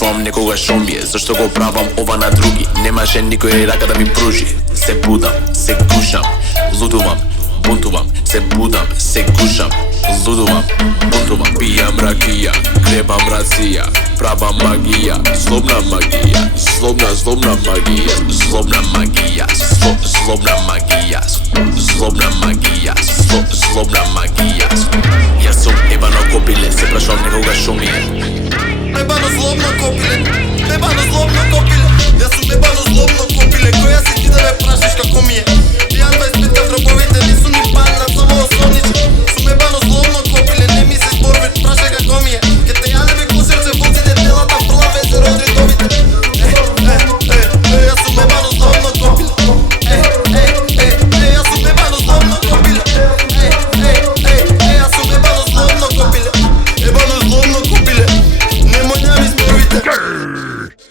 прашувам некога шо ми е, зашто го правам ова на други. Немаше никој рака да ми пружи. Се будам, се гушам, лудувам, бунтувам. Се будам, се гушам, лудувам, бунтувам. Пијам ракија, гребам рација, правам магија, злобна магија, злобна магија, злобна магија, злобна магија, злобна магија, злобна магија. Јас сум ебано копиле, се прашувам некога шо ми е. Ебано злобно копиле, ебано злобно копиле. Јас сум ебано злобно копиле, која си